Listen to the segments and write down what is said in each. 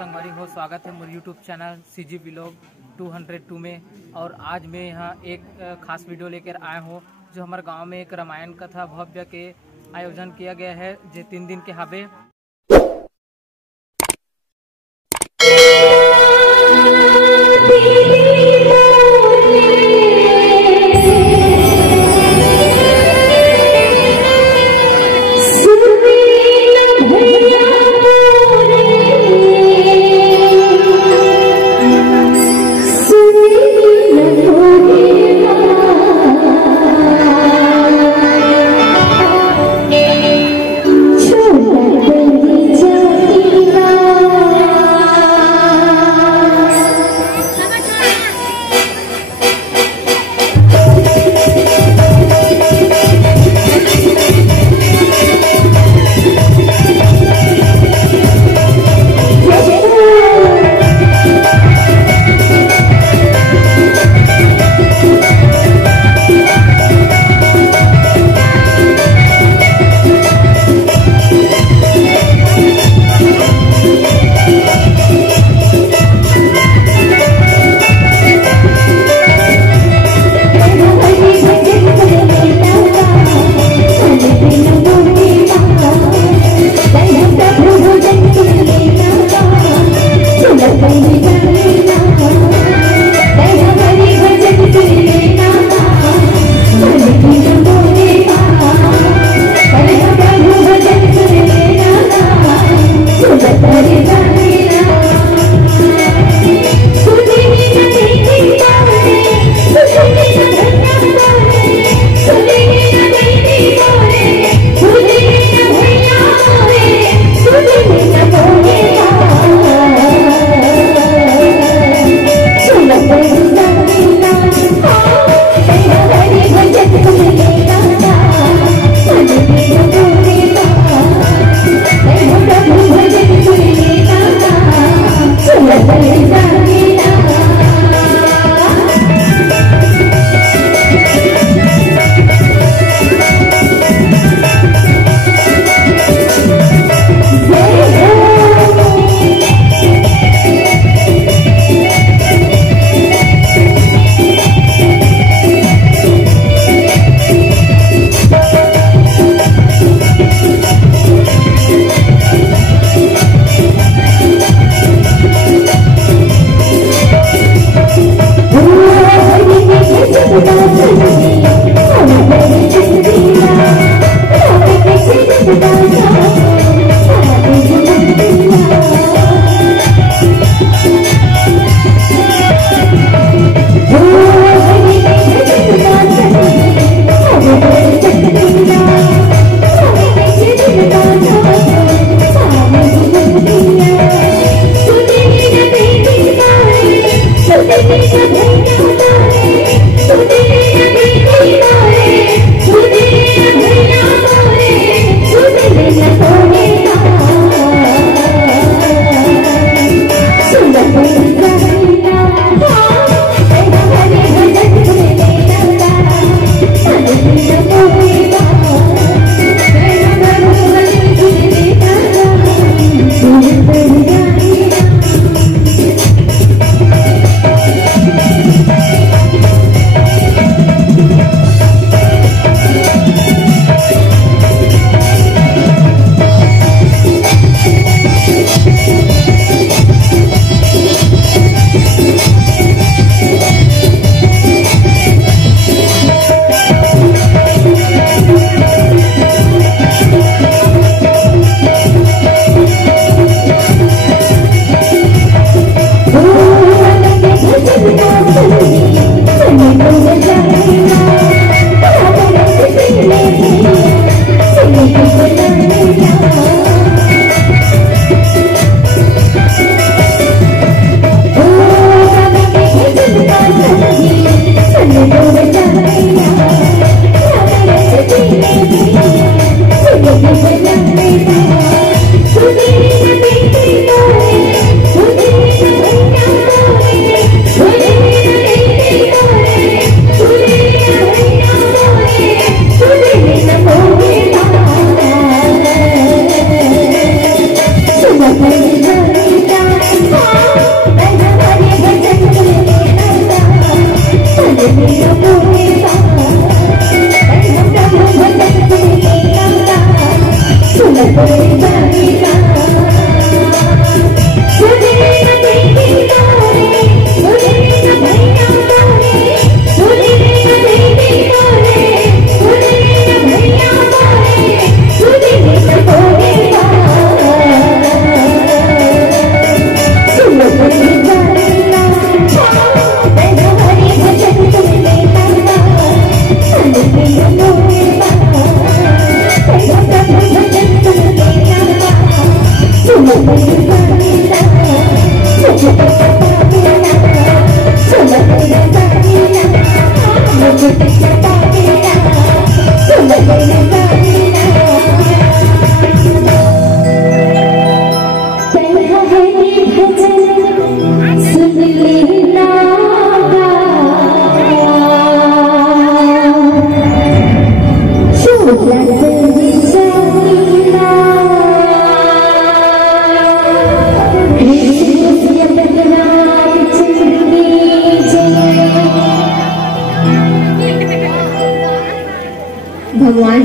संगवारी हो, स्वागत है मेरे यूट्यूब चैनल CG व्लॉग 202 में। और आज मैं यहाँ एक खास वीडियो लेकर आया हूँ जो हमारे गांव में एक रामायण कथा भव्य के आयोजन किया गया है जो 3 दिन के हावे।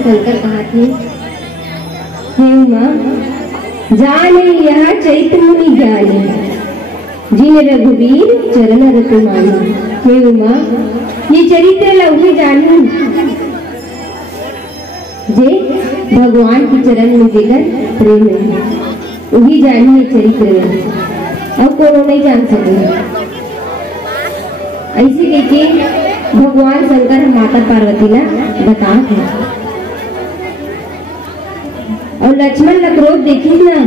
शंकर कहा थे, हे उमा जाने यहाँ चैत्र मुनि ज्ञानी, जिन रघुवीर चरण रत मानी। हे उमा ये चरित्र लौही जानी, जे भगवान के चरण में जेकर प्रेम है वही जानी ये चरित्र है, और कोनो नहीं जान सके। ऐसे कह के भगवान शंकर माता पार्वती ला बतात है। और लक्ष्मण का क्रोध देखी ना,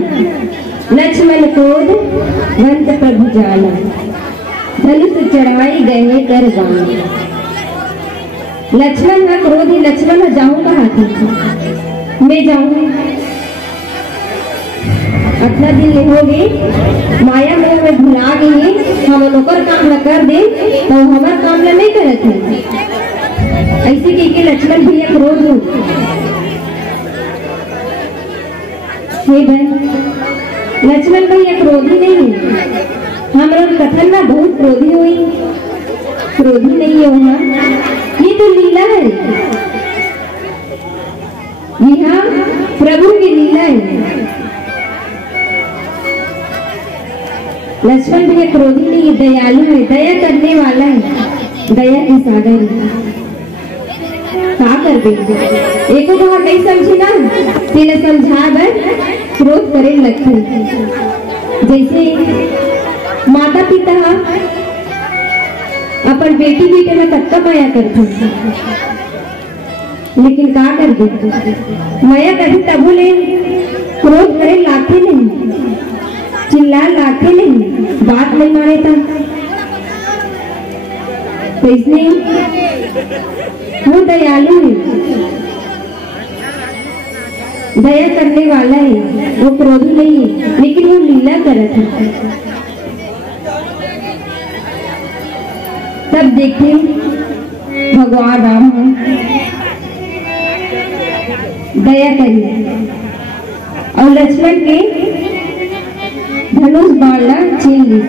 लक्ष्मण क्रोध वंत प्रभु जाना, धनुष चढ़ाई गए कर गाना। लक्ष्मण का क्रोध ही लक्ष्मण जाऊंगा हाथी, मैं जाऊंगी अपना दिन नहीं हो गई, माया मोह में भुला गई, हम नौकर काम न कर दे तो हमारा काम न नहीं करत है। ऐसे के लक्ष्मण भैया क्रोध हो। हे बहन लक्ष्मण भैया क्रोधी नहीं है, हमारा कथन ना बहुत क्रोधी हुई, क्रोधी नहीं है वहाँ, ये तो लीला है, यहाँ प्रभु की लीला है। लक्ष्मण भैया क्रोधी नहीं, दयालु है, दया करने वाला है, दया की सागर है। क्या कर दे एको बार नहीं समझी ना, तेने समझा बर क्रोध करे लगते। जैसे माता पिता अपन बेटी बेटे में कत्ता माया करते, लेकिन क्या कर दे माया कभी तबू ले क्रोध करे लाते नहीं, चिल्ला लाते नहीं, बात नहीं माने तो इसने वो दयालु है, दया करने वाला है, वो क्रोधी नहीं है, लेकिन वो लीला करत है। तब देखे भगवान राम दया करी और लक्ष्मण के धनुष बाण छीन ली।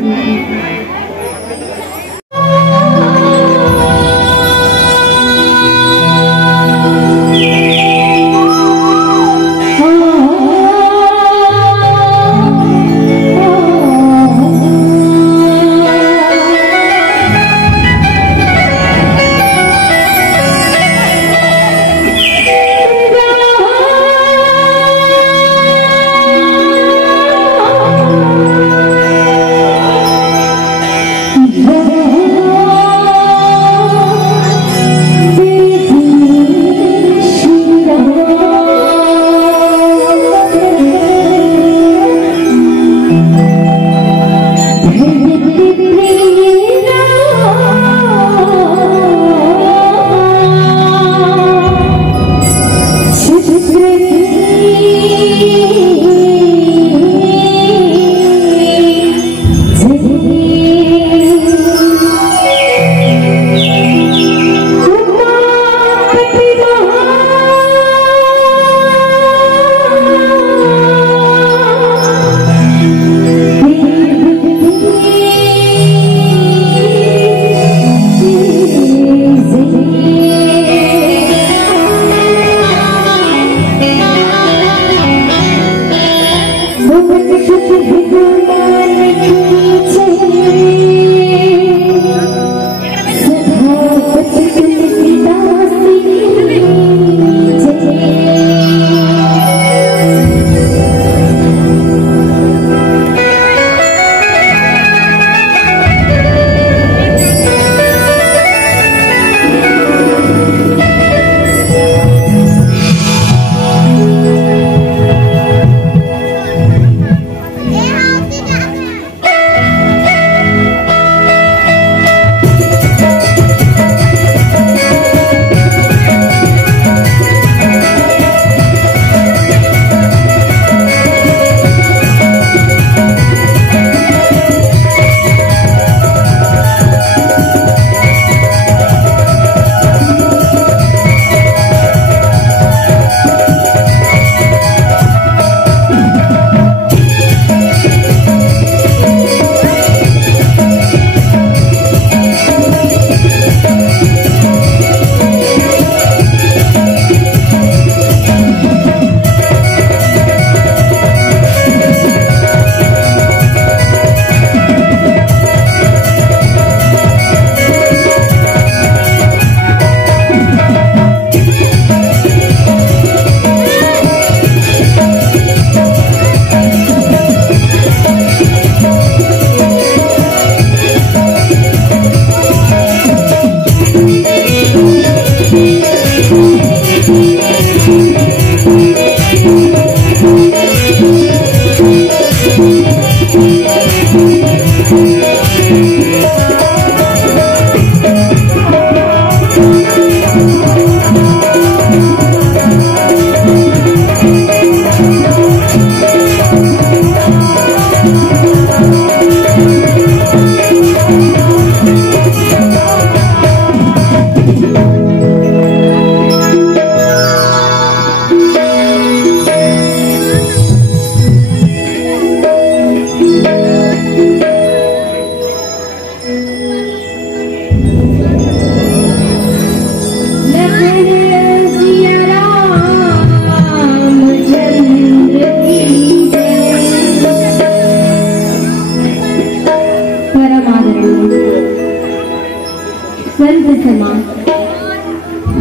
संत समा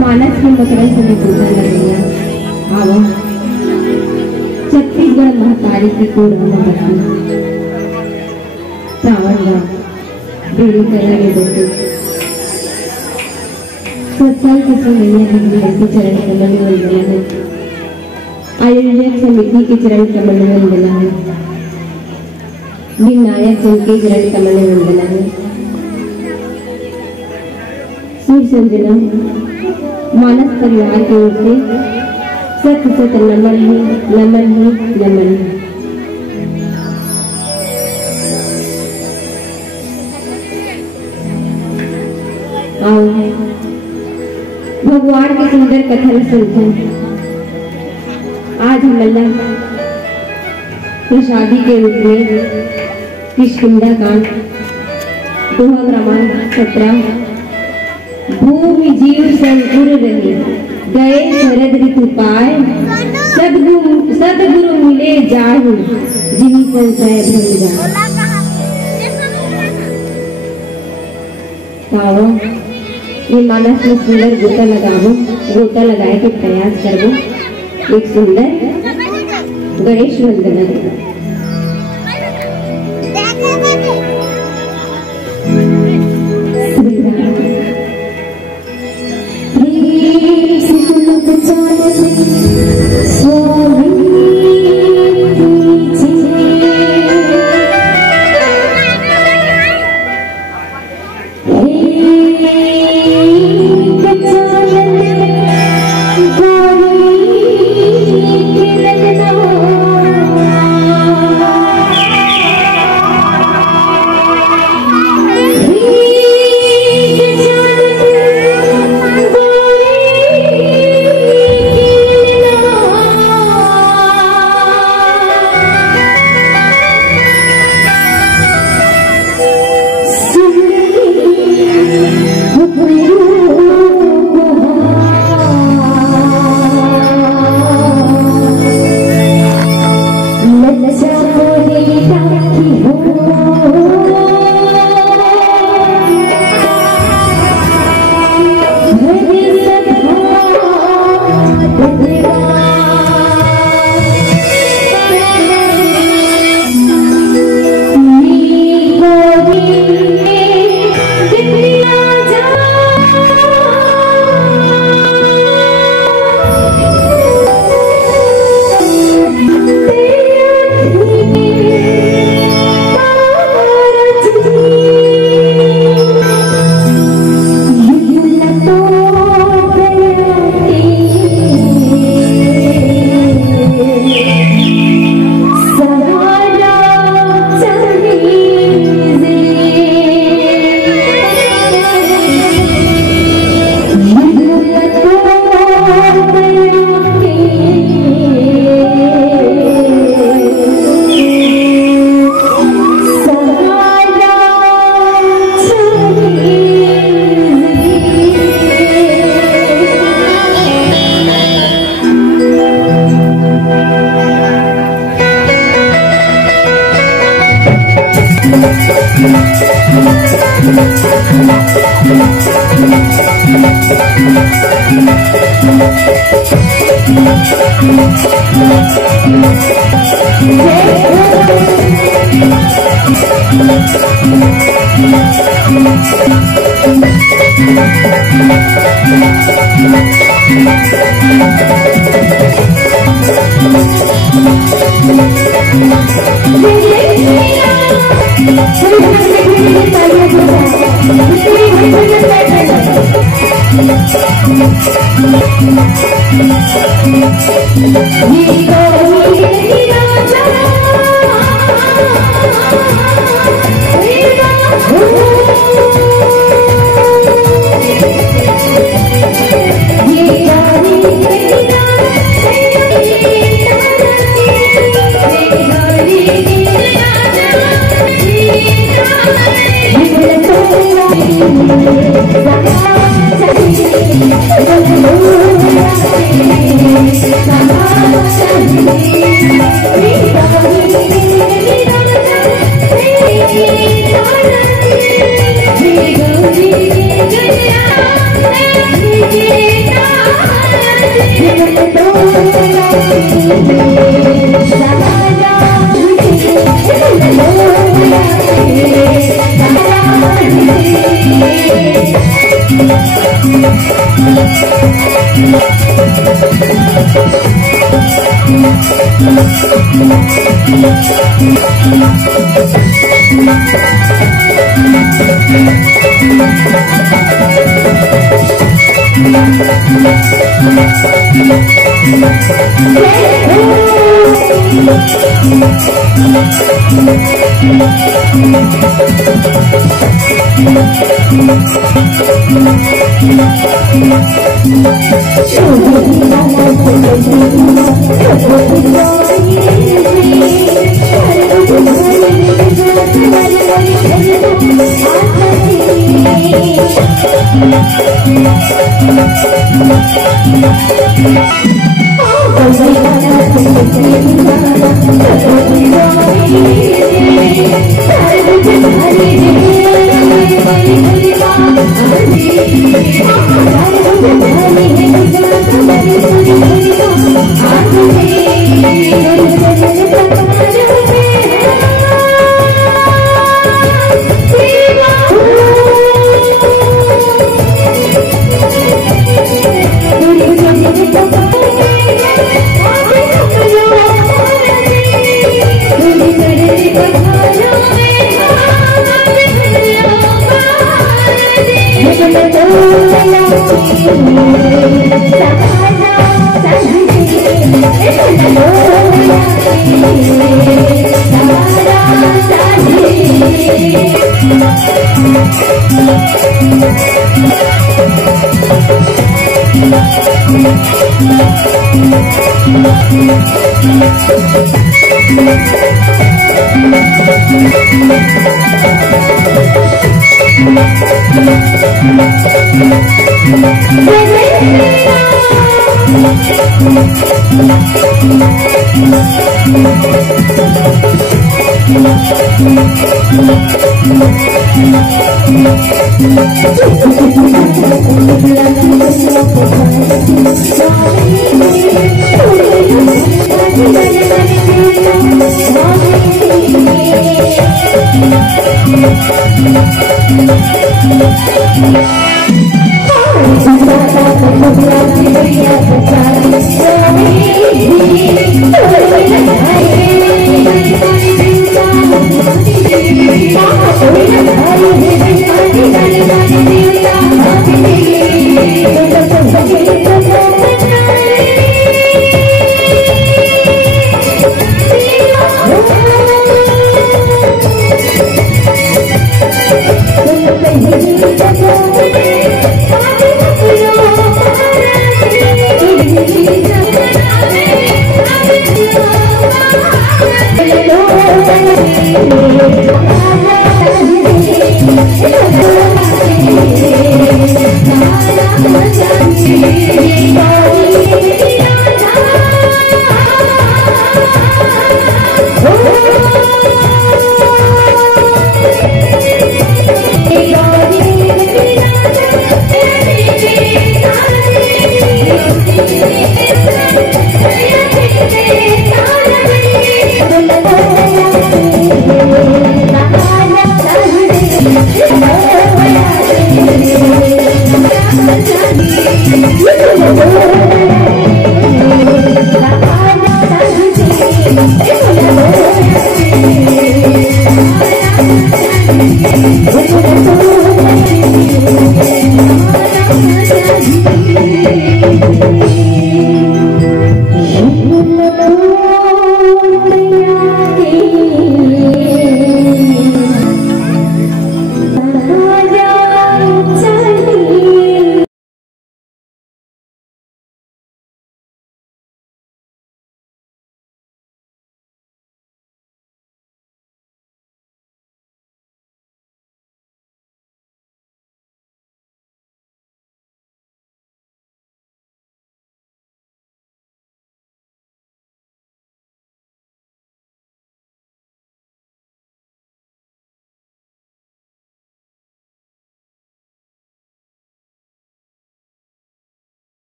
मानस के मकरन से पूजा लगेगा आवा छत्तीसगढ़ महतारी की कोरमा बची सावन गा बेड़ी कला में बैठे सत्संग की सुनैया हिंदी के चरण कमल में वंदना है। आयोजक समिति के चरण कमल में वंदना है। विनायक जन के चरण कमल में वंदना है। सूर्य संजना मानस परिवार की ओर से सत सत नमन है, नमन है, नमन है। आओ भगवान की सुंदर कथा सुनते हैं। आज हम अल्लाह प्रसादी के रूप में किष्किंधा कांड दोहा क्रमांक 17 भूमि जीव संकुर रहे गए शरद ऋतु पाए सदगुरु मिले जाहु जिनी संशय भंग जाओ। ये मानस में सुंदर गोता लगाबो, गोता लगाए के प्रयास करबो। एक सुंदर गणेश वंदना देगा। Thank you. चाहे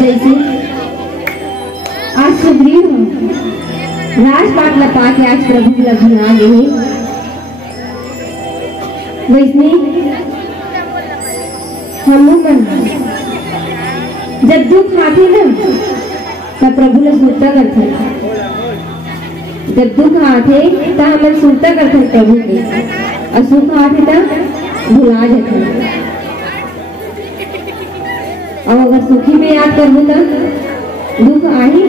जैसे आज सुग्रीव राजपाट लपा के आज प्रभु की लग्न आ गए, वैसे हम मन जब दुख आते ना तब प्रभु ने सुनता करते, जब दुख आते तब हम सुनता करते प्रभु के, और सुख आते तब भुला जाते। और अगर सुखी में याद कर तो दुख आई